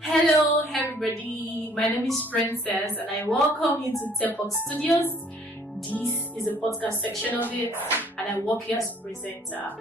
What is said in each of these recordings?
Hello everybody, my name is Princess and I welcome you to TEPOC Studios. This is a podcast section of it and I work here as a presenter.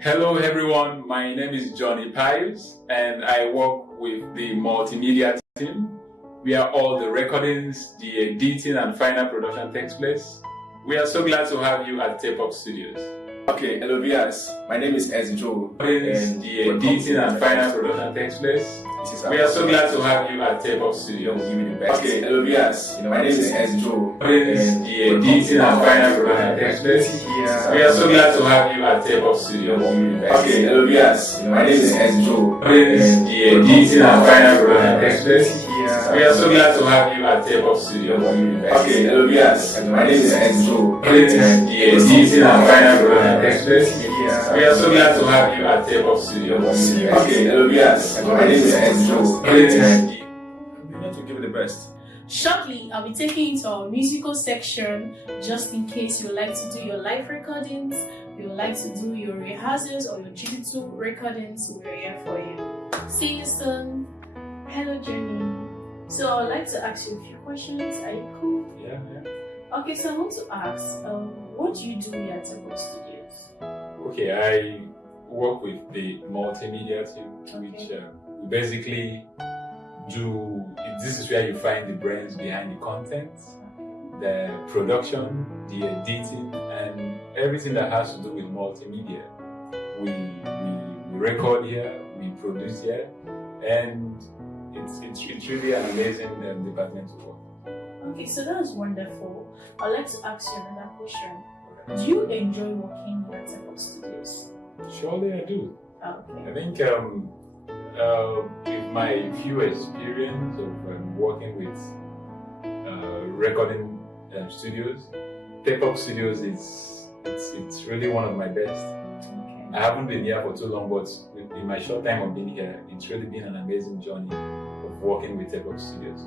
Hello everyone, my name is Johnny Pius and I work with the multimedia team. We are all the recordings, the editing and final production takes place. We are so glad to have you at TEPOC Studios. Okay, hello viewers. My name is Ezjo. And the editing and final production takes place. We are so glad to have you at TEPOC Studios. Give me the best. Okay, hello viewers. My name is Ezjo. And the editing and final production takes place. We are so glad to have you at TEPOC Studios. Okay, hello viewers. My name is Ezjo. And the editing and final production takes place. We are so glad to have you at TEPOC Studios. Okay, hello viewers. My name is Ezjo. And the editing and final production takes place. We are so glad to have you at TEPOC Studios. Okay, hello viewers. My name is Ezjo. And We want to give it the best. Shortly, I'll be taking you to our musical section just in case you would like to do your live recordings, you would like to do your rehearsals or your digital recordings, we're here for you. See you soon. Hello Jenny. So I'd like to ask you a few questions. Are you cool? Yeah. Okay, so I want to ask, what do you do here at TEPOC Studios? Okay, I work with the multimedia team, which we basically do. This is where you find the brains behind the content, the production, the editing, and everything that has to do with multimedia. We record here, we produce here, and it's really an amazing department to work. Okay, so that was wonderful. I'd like to ask you another question. Do you enjoy working here at TEPOC Studios? Surely I do. Okay. I think with my few experience of working with recording studios, TEPOC Studios it's really one of my best. Okay. I haven't been here for too long, but in my short time of being here, it's really been an amazing journey of working with TEPOC Studios.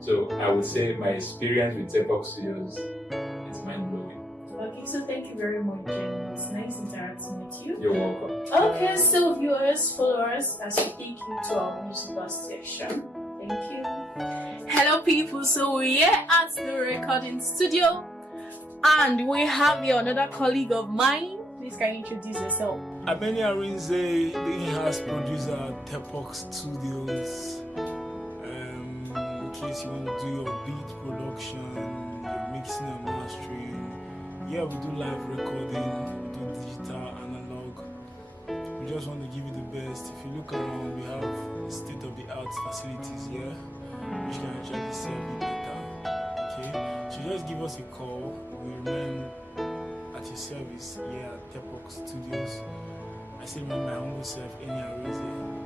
So I would say my experience with TEPOC Studios is mind-blowing. Okay, so thank you very much, Jenny. It's nice interacting with you. You're welcome. Okay, so viewers, followers, as we take you to our musical section. Thank you. Hello people, so we're here at the recording studio and we have here another colleague of mine. Please can you introduce yourself? Abeni Arinze, the in-house producer at TEPOC Studios. In case you want to do your beat production, your mixing and mastering. Yeah, we do live recording, we do digital, analog. We just want to give you the best. If you look around, we have state-of-the-art facilities here, which can actually see a bit better. Okay, so just give us a call. We remain at your service here at TEPOC Studios. I say my humble self, Eni Arinze.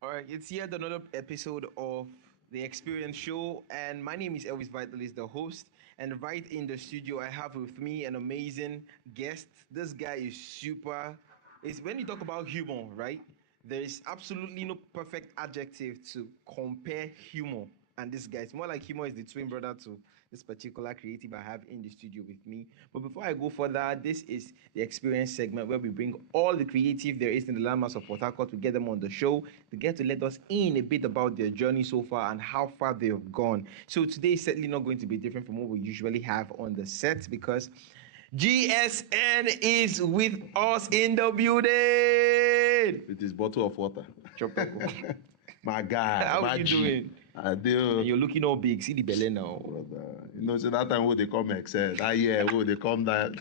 All right, it's yet another episode of the Experience Show, and my name is Elvis Vitalis, the host. And right in the studio, I have with me an amazing guest. This guy is super. Is when you talk about humor, right? There is absolutely no perfect adjective to compare humor and this guy. It's more like humor is the twin brother to this particular creative I have in the studio with me. But before I go further, this is the experience segment where we bring all the creative there is in the landmass of Port Harcourt to get them on the show to get to let us in a bit about their journey so far and how far they've gone. So today is certainly not going to be different from what we usually have on the set because GSN is with us in the building. With his bottle of water. Tropical. My guy. How my you G. doing? I do. And you're looking all big. See the belly now. Brother. You know, so that time when they come excel, that year when they come down,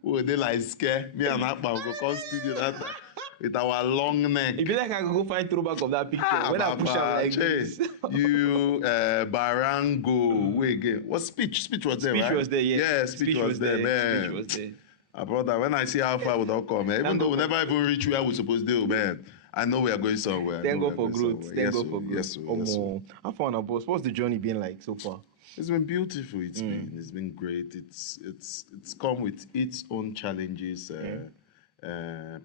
when they like scare me and that man go come studio that time with our long neck. If you like, I can go find throwback of that picture. When I push Papa, out like Che, this. you Barango, wait again. What speech? Speech was there, Speech right? was there, yeah. Yeah, speech was there, man. Speech was there. Brother, when I see how far we don't come, man, even though we never even reach where we're supposed to, man, I know we are going somewhere. Thank God for growth. Thank God for growth. Yes, sir. Yes, sir. How far now, boss? What's the journey been like so far? It's been beautiful. It's been great. It's come with its own challenges,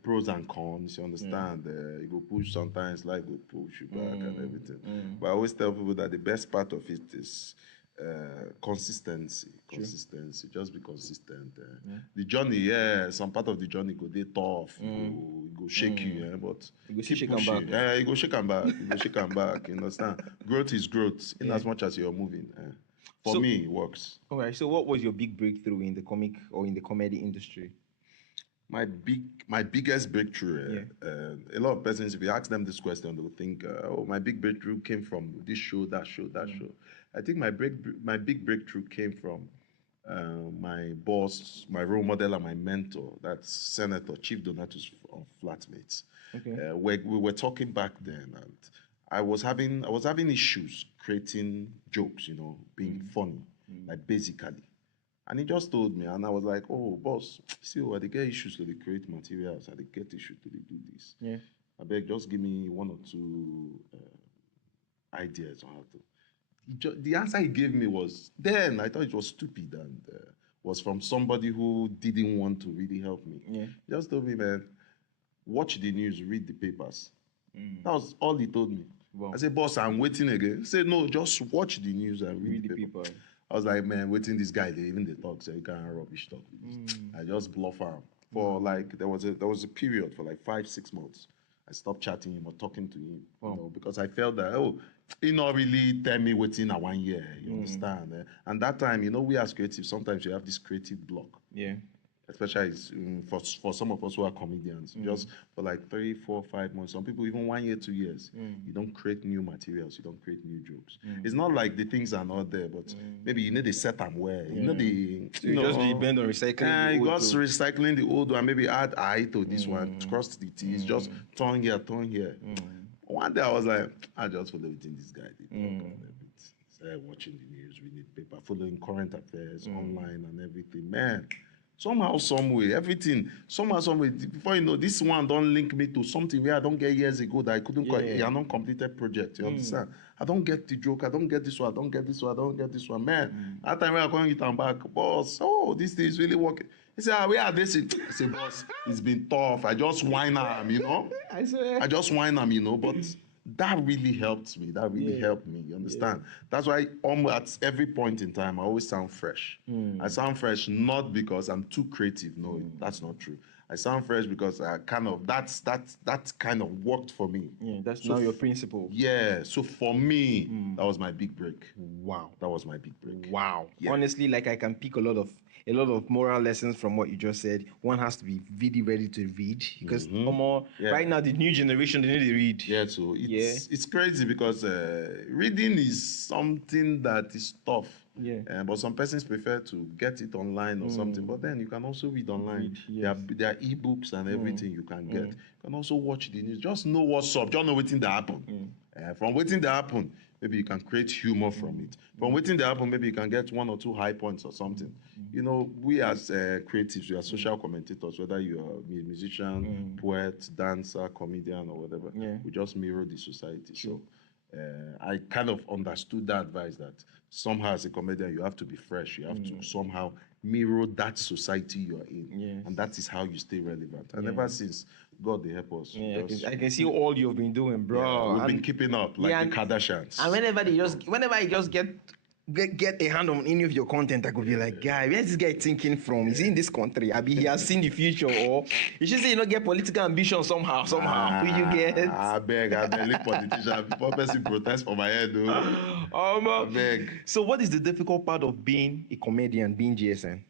pros and cons. You understand? You go push sometimes, life go push you back and everything. But I always tell people that the best part of it is consistency. Consistency. Just be consistent. The journey, some part of the journey go dey tough. Go shake you, but You go keep shake am pushing. back. Yeah, you go shake and back. You go shake and back. You understand? Growth is growth, in as much as you're moving. For So- me, it works. All right. So, what was your big breakthrough in the comic or in the comedy industry? My biggest breakthrough. A lot of persons, if you ask them this question, they will think, "Oh, my big breakthrough came from this show, that show, that show." I think my big breakthrough came from my boss, my role model, and my mentor. That's Senator Chief Donatus of Flatmates. Okay. We were talking back then, and I was having issues creating jokes, being funny, like basically. And he just told me, and I was like, "Oh, boss, see, I they get issues to create materials, I they get issues to do this. Yeah. I beg, just give me one or two ideas on how to." The answer he gave me was, then I thought it was stupid and was from somebody who didn't want to really help me. Yeah. He just told me, man, watch the news, read the papers. That was all he told me. Wow. I said, "Boss, I'm waiting again." He said, "No, just watch the news and read the paper." I was like, "Man, waiting this guy, they talk, so you can't rubbish talk with this." I just bluff him. For like there was a period for like 5-6 months. I stopped chatting him or talking to him, because I felt that he not really tell me waiting at 1 year. You understand? And that time, we as creatives, sometimes you have this creative block. Yeah. Especially for some of us who are comedians, just for like 3, 4, 5 months. Some people even 1 year, 2 years. You don't create new materials. You don't create new jokes. It's not like the things are not there, but maybe you need to set them where. You know the. So you just depend on recycling. You just recycling the old one. Maybe add I to this one. Cross the T's. Just turn here, turn here. One day I was like, I just follow everything this guy did. Started watching the news, reading the paper, following current affairs online and everything. Man. Somehow, some way, before you know, this one don't link me to something where I don't get years ago that I couldn't a non-completed project. You understand? I don't get the joke. I don't get this one. I don't get this one. I don't get this one. Man, that time when I couldn't get them back, boss, this thing is really working. He said, where are this? I said, boss, it's been tough. I just whine him, I just whine him, but that really helped me. That really helped me. You understand? That's why almost at every point in time, I always sound fresh. I sound fresh not because I'm too creative. No, that's not true. I sound fresh because I that kind of worked for me. Yeah, that's now your principle. Yeah. So for me, that was my big break. Wow. That was my big break. Wow. Yeah. Honestly, like I can pick a lot of moral lessons from what you just said. One has to be really ready to read because right now the new generation they need to read. Yeah, so it's crazy because reading is something that is tough. Yeah. But some persons prefer to get it online or something. But then you can also read online. There are ebooks and everything you can get. You can also watch the news. Just know what's up. Just know waiting that happen. From waiting that happen, maybe you can create humor from it. From waiting that happen, maybe you can get 1 or 2 high points or something. You know, we as creatives, we are social commentators, whether you are a musician, poet, dancer, comedian, or whatever. Yeah. We just mirror the society. So I kind of understood that advice that somehow as a comedian, you have to be fresh. You have to somehow mirror that society you're in. Yes. And that is how you stay relevant. And ever since, God, they help us. Yeah, Just- I can see all you've been doing, bro. we've been And- keeping up like yeah, the Kardashians. And whenever I just get a hand on any of your content, I could be like, guy, where's this guy thinking from? Is he in this country? I mean, he has seen the future, or you should say, you know, get political ambition somehow. Will you get? I beg, look politician. Before person protest for my head, though. I beg. So what is the difficult part of being a comedian, being GSN?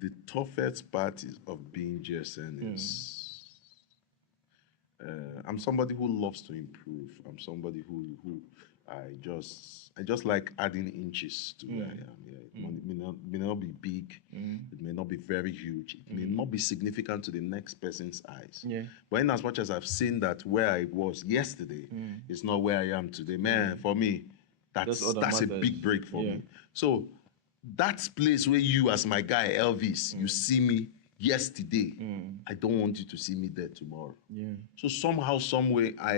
The toughest part of being GSN is I'm somebody who loves to improve. I'm somebody who I just like adding inches to where I am. Yeah. It may not be big. It may not be very huge. It may not be significant to the next person's eyes. Yeah. But in as much as I've seen that where I was yesterday is not where I am today, man, for me, that's all that a matters. big break for Yeah. me. So that place where you, as my guy Elvis, you see me yesterday, I don't want you to see me there tomorrow. Yeah. So somehow, some way, I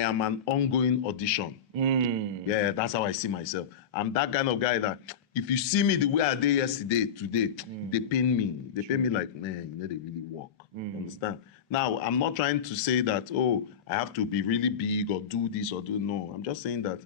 am an ongoing audition. Yeah, that's how I see myself. I'm that kind of guy that if you see me the way I did yesterday, today, they pain me. They pain me like, man, you know, they really work. You understand? Now, I'm not trying to say that, oh, I have to be really big or do this or do no. I'm just saying that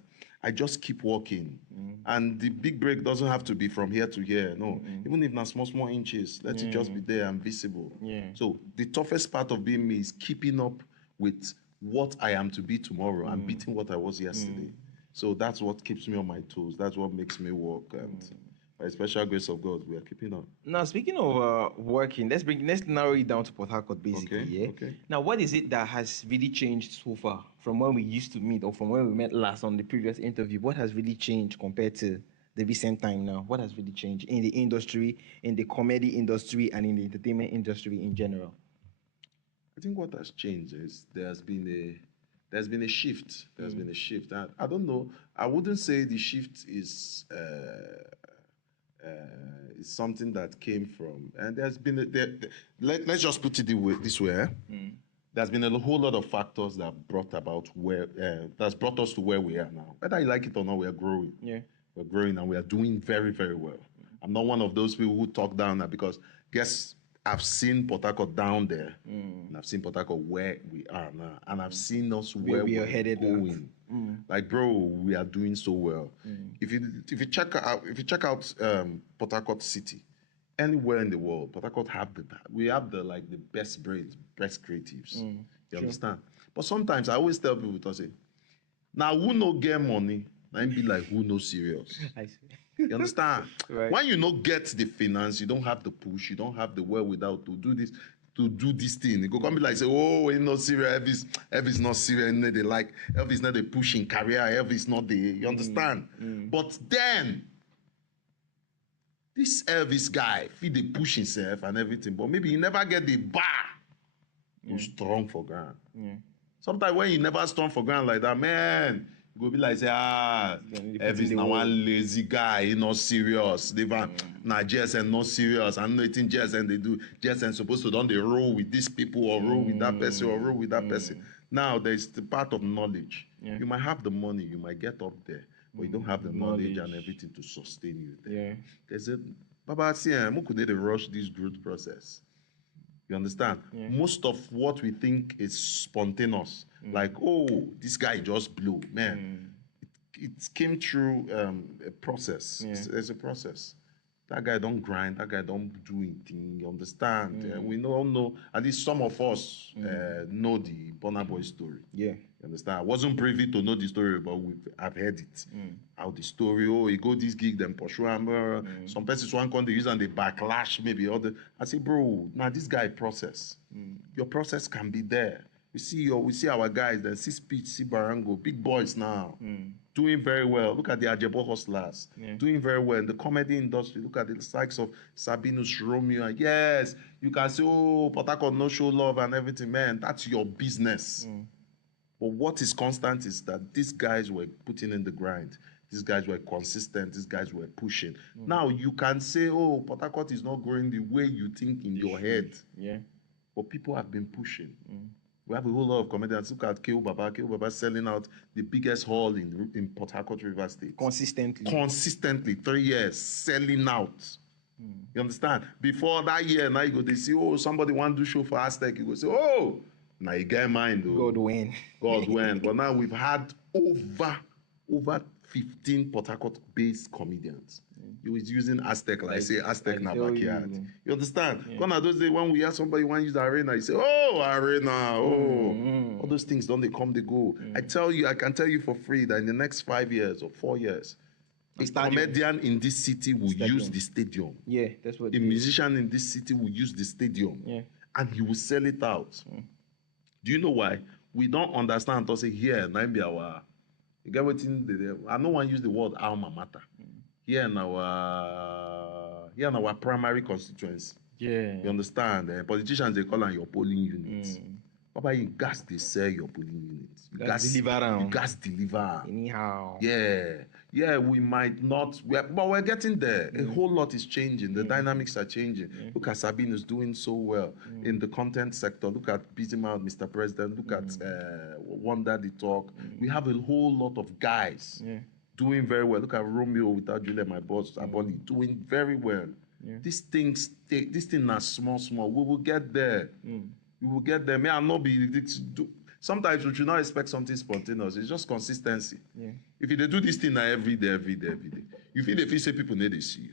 I just keep walking. And the big break doesn't have to be from here to here. No. Even if not small inches, let it just be there and visible. Yeah. So the toughest part of being me is keeping up with what I am to be tomorrow and beating what I was yesterday. So that's what keeps me on my toes. That's what makes me work. And by the special grace of God, we are keeping on. Now, speaking of working, let's narrow it down to Port Harcourt, basically. Okay, Yeah. okay. Now, what is it that has really changed so far from when we used to meet or from when we met last on the previous interview? What has really changed compared to the recent time now? What has really changed in the industry, in the comedy industry, and in the entertainment industry in general? I think what has changed is there's been a shift. There's been a shift. I don't know. I wouldn't say the shift is something that came from. And there's been let's just put it this way. There's been a whole lot of factors that brought us to where we are now. Whether you like it or not, we are growing. Yeah. We're growing and we are doing very, very well. I'm not one of those people who talk down that because guess I've seen Port Harcourt down there, and I've seen Port Harcourt where we are now, and I've seen us where we are we're headed going. Like, bro, we are doing so well. If you check out Port Harcourt City, anywhere in the world, Port Harcourt have the best brains, best creatives. You understand? But sometimes I always tell people to say, now who no get money, and be like who no serious. I see. You understand? Right. When you don't get the finance, you don't have the push, you don't have the wherewithal to do this thing. You go come be like say, oh, he's not serious. Elvis not serious. And they like Elvis not the pushing career. Elvis not the. You understand? But then this Elvis guy, he dey push himself and everything, but maybe he never get the bar. Who's strong for ground. Sometimes when you never strong for ground like that, man. You go be like say, Elvis na one lazy guy, he not serious. Na GSN not serious. I know anything GSN they do. GSN supposed to don't they roll with these people or roll with that person or roll with that person. Now there's the part of knowledge. You might have the money, you might get up there, but you don't have the knowledge and everything to sustain you there. Yeah. There's a Baba see, who could they rush this growth process? You understand? Most of what we think is spontaneous, like, oh, this guy just blew, man. It came through a process. There's a process. That guy don't grind. That guy don't do anything. You understand? We all know. At least some of us know the Burna Boy story. Yeah. You understand? I wasn't privy to know the story, but I've heard it. How the story, oh, he go this gig, then pursue him. Some persons one come, they use and they backlash, maybe other. I say, bro, now this guy process. Your process can be there. We see our guys, then see Speech, see Barango, big boys now. Doing very well. Look at the Ajebo hustlers. Doing very well in the comedy industry. Look at the likes of Sabinus Romeo. Yes, you can say, oh, Port Harcourt no show love and everything. Man, that's your business. But what is constant is that these guys were putting in the grind. These guys were consistent. These guys were pushing. Now you can say, oh, Port Harcourt is not growing the way you think in your head. Yeah. But people have been pushing. We have a whole lot of comedians. Look at Keo Baba. Keo Baba selling out the biggest hall in Port Harcourt River State. Consistently, 3 years, selling out. You understand? Before that year, now you go, they say, oh, somebody want to do show for Aztec. You go say, oh, now you get mine, though. God win. God win. But now we've had over 15 Port Harcourt-based comedians. He was using Aztec, like I say, Aztec in our backyard. You understand? Yeah. Gone are those days when we have somebody want to use the arena, you say, oh, arena, oh. All those things, don't they come, they go. I can tell you for free that in the next 5 years or 4 years, a comedian in this city will use the stadium. Yeah, that's what. A musician in this city will use the stadium. Yeah. And he will sell it out. Do you know why? We don't understand to say here, now be our. You get what I don't want to use the word alma mater. Here in our primary constituency. Yeah. You understand? Politicians, they call on your polling units. Papa, you gas they sell your polling units. You gas deliver. Anyhow. Yeah, we might not, but we're getting there. A whole lot is changing. The dynamics are changing. Look at Sabine is doing so well in the content sector. Look at Busy Mouth, Mr. President. Look at Wonder the Talk. We have a whole lot of guys doing very well. Look at Romeo without Julia, my boss, Aboli, doing very well. These things are small. We will get there. We will get there. May I not be. Sometimes we should not expect something spontaneous. It's just consistency. If you do this thing every day, you feel say people need to see you.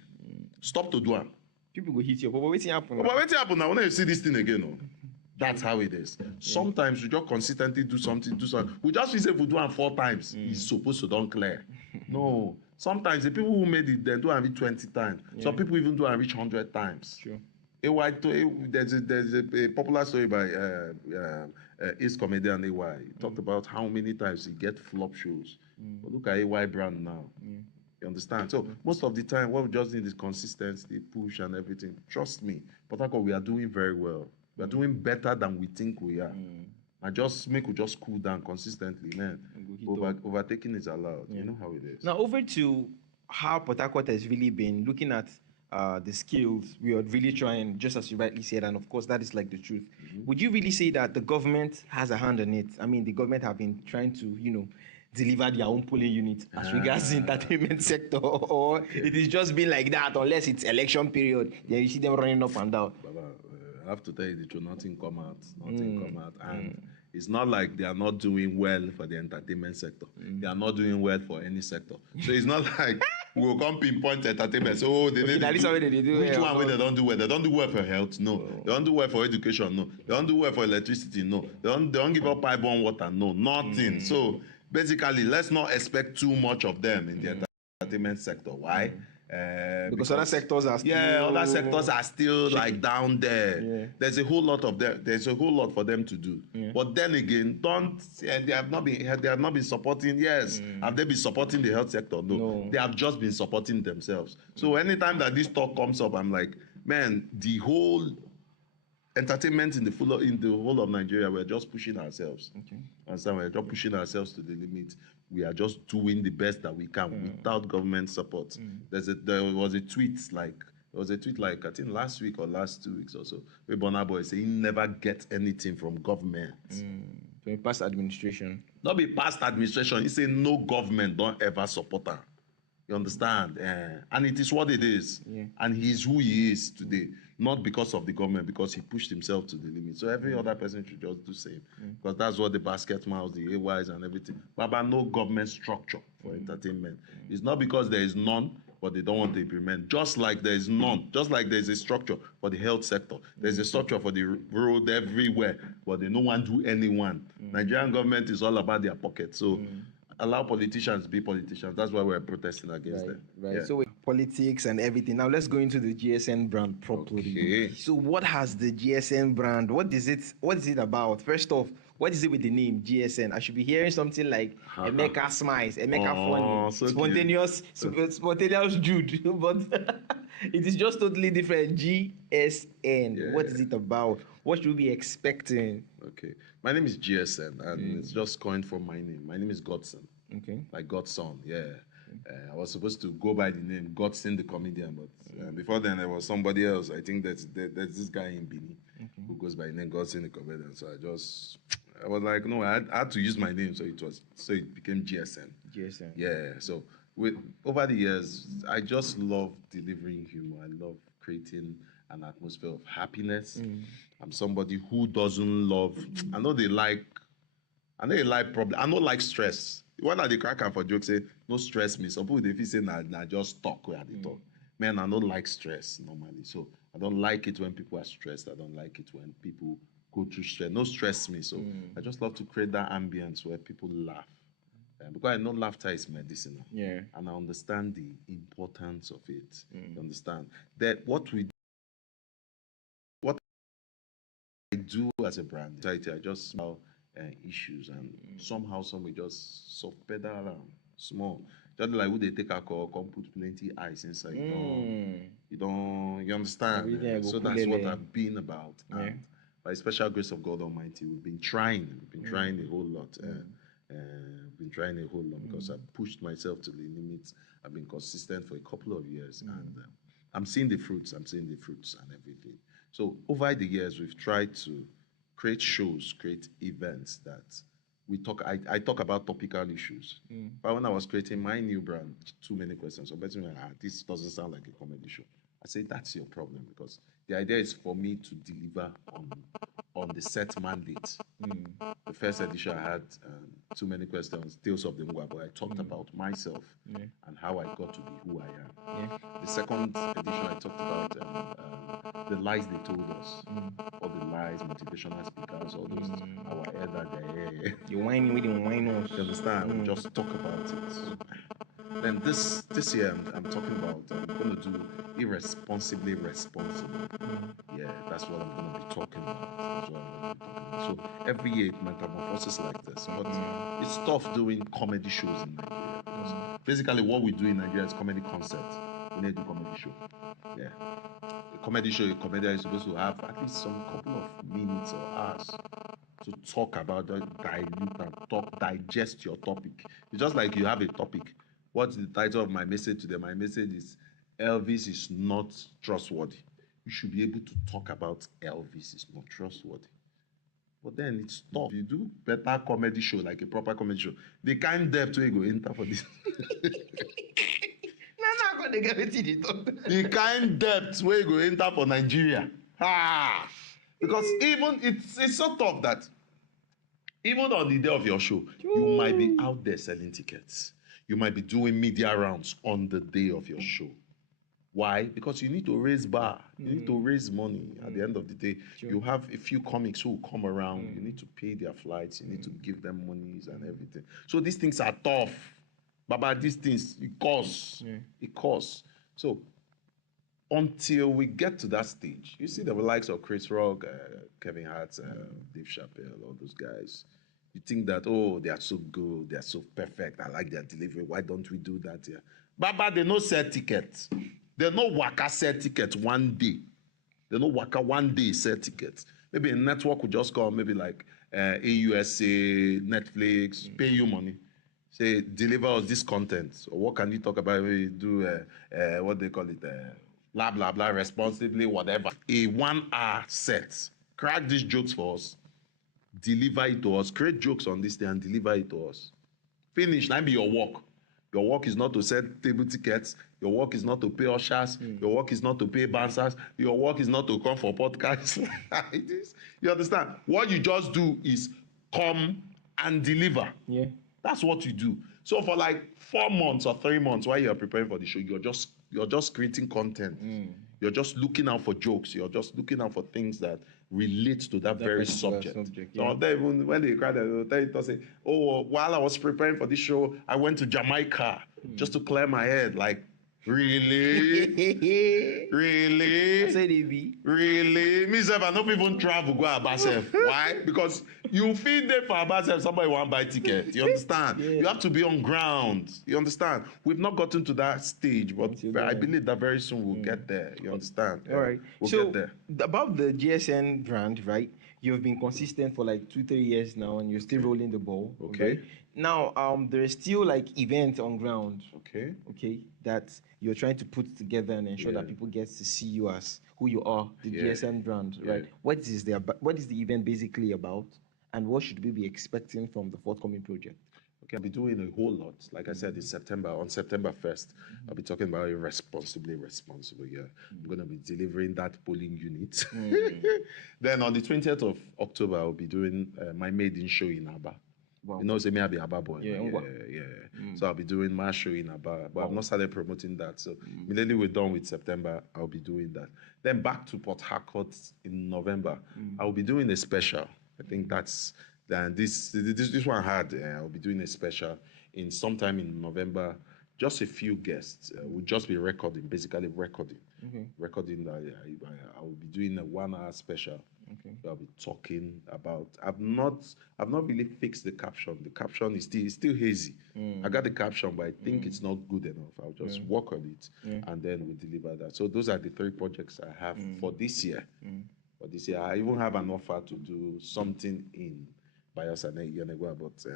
Stop to do it. People go hit you, but what's happening? But what's happening now? When you see this thing again, no? That's how it is. Sometimes we just consistently do something. We just feel say if we do it 4 times, it's supposed to don't clear. No. Sometimes the people who made it, they do it 20 times. Some people even do it 100 times. Sure. There's a popular story by his comedian AY. He talked about how many times he get flop shows. But look at AY brand now. You understand? So most of the time, what we just need is consistency, push, and everything. Trust me, Port Harcourt, we are doing very well. We are doing better than we think we are. And we just cool down consistently, man. Overtaking is allowed. You know how it is. Now over to how Port Harcourt has really been looking at the skills we are really trying, just as you rightly said, and of course that is like the truth. Would you really say that the government has a hand on it? I mean, the government have been trying to, deliver their own polling unit as regards the entertainment sector, or it is just been like that unless it's election period. Then you see them running up and down. Baba, I have to tell you the truth, nothing come out, and it's not like they are not doing well for the entertainment sector. They are not doing well for any sector. So it's not like we will come pinpoint entertainment. So they need to do which one way they don't do well. They don't do well for health, no. They don't do well for education, no. They don't do well for electricity, no. They don't give up pipe-borne water, no. Nothing. So basically, let's not expect too much of them in the entertainment sector. Why? Because other sectors are still like down there. There's a whole lot of them. There's a whole lot for them to do. But then again, they have not been supporting. Yes, have they been supporting the health sector? No, they have just been supporting themselves. So anytime that this talk comes up, I'm like, man, the whole entertainment in the whole of Nigeria, we're just pushing ourselves. And so we're just pushing ourselves to the limit. We are just doing the best that we can without government support. There was a tweet like I think last week or last 2 weeks or so, where Burna Boy said he never gets anything from government. From past administration. Not be past administration. He said no government don't ever support her. You understand? And it is what it is. And he is who he is today. Not because of the government, because he pushed himself to the limit. So every other person should just do the same. Because that's what the basket mouths, the AYs and everything. But about no government structure for entertainment. It's not because there is none, but they don't want to implement. Just like there is none. Just like there's a structure for the health sector. There's a structure for the road everywhere. But they don't want to do anyone. Nigerian government is all about their pocket. So allow politicians be politicians. That's why we're protesting against them. Right. Yeah. So with politics and everything. Now let's go into the GSN brand properly. Okay. So what has the GSN brand? What is it about? First off, what is it with the name GSN? I should be hearing something like Emeka Smiles, Emeka Funny, so spontaneous Jude, but it is just totally different. GSN. Yeah. What is it about? What should we be expecting? Okay. My name is GSN, and it's just coined from my name. My name is Godson. Okay. Like Godson, yeah. I was supposed to go by the name Godson the comedian, but before then there was somebody else. I think there's this guy in Bini who goes by the name Godson the comedian. So I was like, no, I had to use my name, so it became GSN. GSN. Yeah. So over the years, I just love delivering humor. I love creating an atmosphere of happiness. I'm somebody who doesn't love. I know they like problem. I don't like stress. When I dey crack am for joke say no stress me. Some people they feel say na just talk where they talk. Man, I don't like stress normally. So I don't like it when people are stressed. I don't like it when people go through stress. No stress me. So I just love to create that ambience where people laugh. Because I know laughter is medicinal. Yeah. And I understand the importance of it. You understand? That what I do as a brand, I just smell issues and somehow we just soft pedal around small. Just like when they take alcohol, come put plenty ice inside. You understand? So that's what I've been about. And by special grace of God Almighty, we've been trying a whole lot. Been trying a whole lot because I've pushed myself to the limits. I've been consistent for a couple of years, and I'm seeing the fruits. I'm seeing the fruits and everything. So over the years, we've tried to create shows, create events that we talk. I talk about topical issues. But when I was creating my new brand, Too Many Questions, so basically, this doesn't sound like a comedy show. I say that's your problem because the idea is for me to deliver on the set mandate. The first edition I had Too Many Questions, Tales of the Mwa, but I talked about myself and how I got to be who I am. The second edition I talked about the lies they told us, all the lies, motivational speakers, all those our elder. You whining with the winos. You understand? We just talk about it. Then this year I'm talking about I'm going to do irresponsibly responsible. Yeah, that's what I'm going to be talking about. That's what I'm going to be talking about. So every year it metamorphoses like this, but it's tough doing comedy shows in Nigeria because basically what we do in Nigeria is comedy concerts. We need to do comedy show. Yeah, a comedy show, a comedian is supposed to have at least some couple of minutes or hours to talk about, dilute and digest your topic. It's just like you have a topic. What's the title of my message today? My message is Elvis is not trustworthy. You should be able to talk about Elvis is not trustworthy. But then it's tough. You do better comedy show, like a proper comedy show. The kind depth where you go enter for this. The kind depth where you go enter for Nigeria. Because even it's so tough that even on the day of your show, you might be out there selling tickets. You might be doing media rounds on the day of your show. Why? Because you need to raise bar. You need to raise money. At the end of the day, you have a few comics who will come around. You need to pay their flights. You need to give them monies and everything. So these things are tough. Baba, these things, it costs. It costs. So until we get to that stage, you see the likes of Chris Rock, Kevin Hart, Dave Chappelle, all those guys. You think that, oh, they are so good, they are so perfect, I like their delivery, why don't we do that here? Baba, they no sell tickets. They no waka sell tickets one day. They no waka one day sell tickets. Maybe a network would just call, maybe like AUSA, Netflix, pay you money. Say, deliver us this content. So what can you talk about? Maybe do, what they call it, blah, blah, blah, responsibly, whatever. A 1 hour set. Crack these jokes for us. Deliver it to us. Create jokes on this thing and deliver it to us. Finish. That be your work. Your work is not to sell table tickets. Your work is not to pay ushers. Your work is not to pay bouncers. Your work is not to come for podcasts. You understand? What you just do is come and deliver. Yeah. That's what you do. So for like 4 months or 3 months while you're preparing for the show, you're just creating content. You're just looking out for jokes. You're just looking out for things that relate to that very subject. So then when they cry, they'll tell you, say, oh, while I was preparing for this show, I went to Jamaica just to clear my head. Like, really? Really? I say they be. Really? Me self, I don't even travel go Abasef. Why? Because you feel there for Abasef, somebody want buy ticket. You understand? You have to be on ground. You understand? We've not gotten to that stage, but I believe that very soon we'll get there. You understand? All right. We'll so get there. About the GSN brand, right? You've been consistent for like 2-3 years now, and you're still rolling the ball. Okay. Now, there is still like events on ground. Okay. Okay, that you're trying to put together and ensure that people get to see you as who you are, the GSN brand, right? What is the event basically about, and what should we be expecting from the forthcoming project? Okay, I'll be doing a whole lot. Like I said, in September, on September 1st, I'll be talking about irresponsibly responsible. Yeah, I'm going to be delivering that polling unit. Then on the 20th of October, I'll be doing my maiden show in Aba. Wow. You know, say me, I'll be Aba boy. Yeah. So I'll be doing my show in Aba, but I've not started promoting that. So immediately we're done with September, I'll be doing that. Then back to Port Harcourt in November, I'll be doing a special. I think that's this one hard. I'll be doing a special in sometime in November. Just a few guests. We'll just be recording, basically recording. Recording that I will be doing a 1 hour special. I'll be talking about. I've not really fixed the caption. The caption is still hazy. I got the caption, but I think it's not good enough. I'll just work on it, and then we'll deliver that. So those are the 3 projects I have for this year. For this year, I even have an offer to do something in Bios and Yenegua, but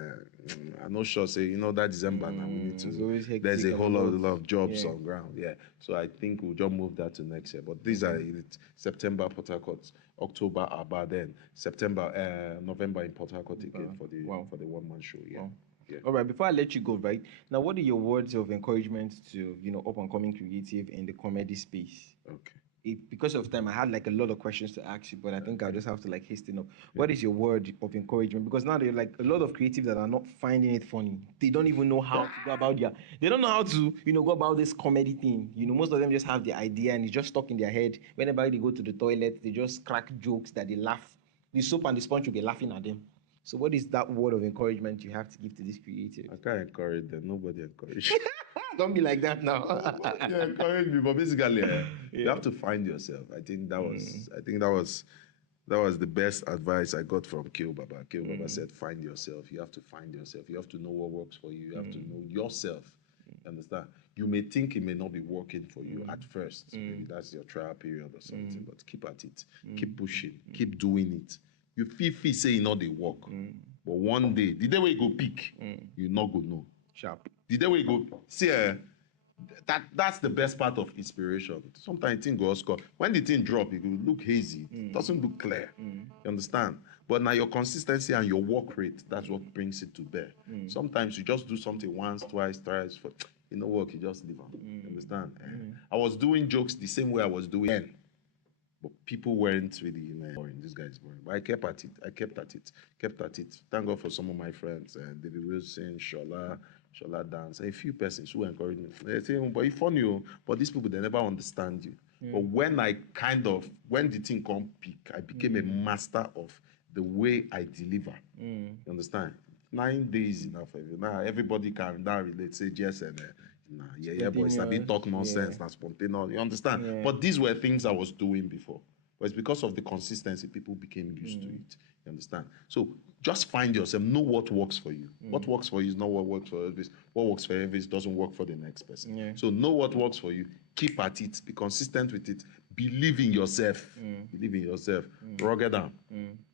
I'm not sure. Say that December now we need to. There's a whole lot of jobs on ground. Yeah, so I think we'll just move that to next year. But these are it, September Port Harcourt, October Aba, then September, November in Port Harcourt again for the 1-man show. Yeah. Wow. Yeah. All right. Before I let you go, right now, what are your words of encouragement to up and coming creative in the comedy space? Okay. Because of time, I had like a lot of questions to ask you, but I think I'll just have to like hasten up. What is your word of encouragement? Because now there are like a lot of creatives that are not finding it funny. They don't even know how to go about they don't know how to, go about this comedy thing. Most of them just have the idea and it's just stuck in their head. Whenever they go to the toilet, they just crack jokes that they laugh. The soap and the sponge will be laughing at them. So what is that word of encouragement you have to give to this creative? I can't encourage them. Nobody encourage. Don't be like that now. Yeah, encourage me, but basically, you have to find yourself. I think that was the best advice I got from Kyo Baba. Kyo Baba said, "Find yourself. You have to find yourself. You have to know what works for you. You have to know yourself. Understand? You may think it may not be working for you at first. Maybe that's your trial period or something. But keep at it. Keep pushing. Keep doing it. You feel say they work, but one day, the day where you go peak, you not go know. Sharp. The day where you go see that's the best part of inspiration. Sometimes things go score. When the thing drop, it will look hazy. It doesn't look clear. You understand? But now your consistency and your work rate, that's what brings it to bear. Sometimes you just do something once, twice, thrice. Work, you just leave on. You understand? I was doing jokes the same way I was doing then. But people weren't really boring. This guy is boring. But I kept at it. Thank God for some of my friends, David Wilson, Shola Dance, a few persons who encouraged me. They say, but it's funny, but these people, they never understand you. But when when the thing come peak, I became a master of the way I deliver. You understand? 9 days enough for you. Now everybody can now relate, say GSN. Boys, I been talk nonsense, not spontaneous. You understand? Yeah. But these were things I was doing before. But it's because of the consistency, people became used to it. You understand? So just find yourself, know what works for you. What works for you is not what works for Elvis. What works for Elvis doesn't work for the next person. Yeah. So know what works for you, keep at it, be consistent with it, believe in yourself. Believe in yourself. Rugged down.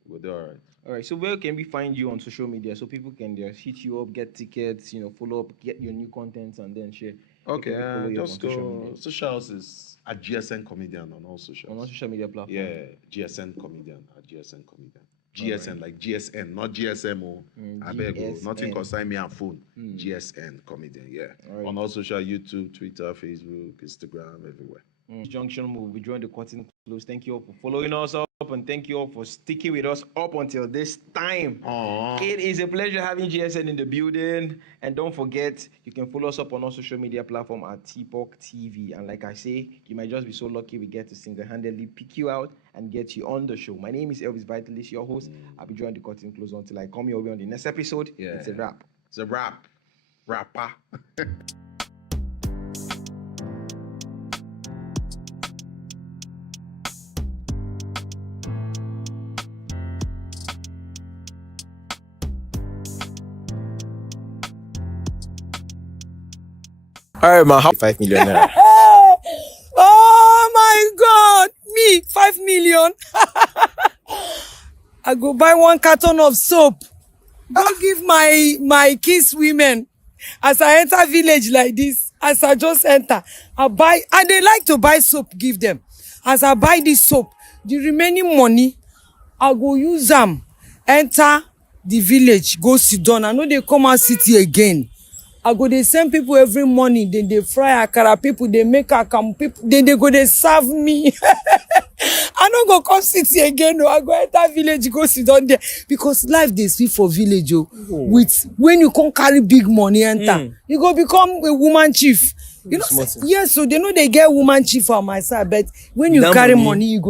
We'll do all right. All right, so where can we find you on social media so people can just hit you up, get tickets, follow up, get your new content, and then share? Okay, just go. Socials is at GSN Comedian on all socials. On all social media platforms? Yeah, GSN Comedian at GSN Comedian. GSN, right. Like GSN, not GSM. I beg, nothing concern me and phone. GSN Comedian, yeah. Right. On all social, YouTube, Twitter, Facebook, Instagram, everywhere. Junction, we'll be drawing the curtain close. Thank you all for following us up, and thank you all for sticking with us up until this time. Aww. It is a pleasure having GSN in the building. And don't forget, you can follow us up on our social media platform at TEPOC TV. And like I say, you might just be so lucky we get to single-handedly pick you out and get you on the show. My name is Elvis Vitalis, your host. I'll be drawing the curtain close until I come your way on the next episode. Yeah. It's a wrap. It's a wrap. Rapper. All right, man. 5 million naira. Oh my God! Me 5 million. I go buy 1 carton of soap. Go give my kids women. As I enter village like this, as I just enter, I buy, and they like to buy soap, give them. As I buy this soap, the remaining money, I go use them, enter the village, go sit down. I know they come out city again. I go dey send people every morning, then they fry akara, people they make akam, people then they go they serve me. I no go come city again. No, I go enter village, go sit down there because life dey sweet for village. Oh, with when you come carry big money enter, you go become a woman chief. You know, yes, so they know they get woman chief on my side, but when you carry money, you go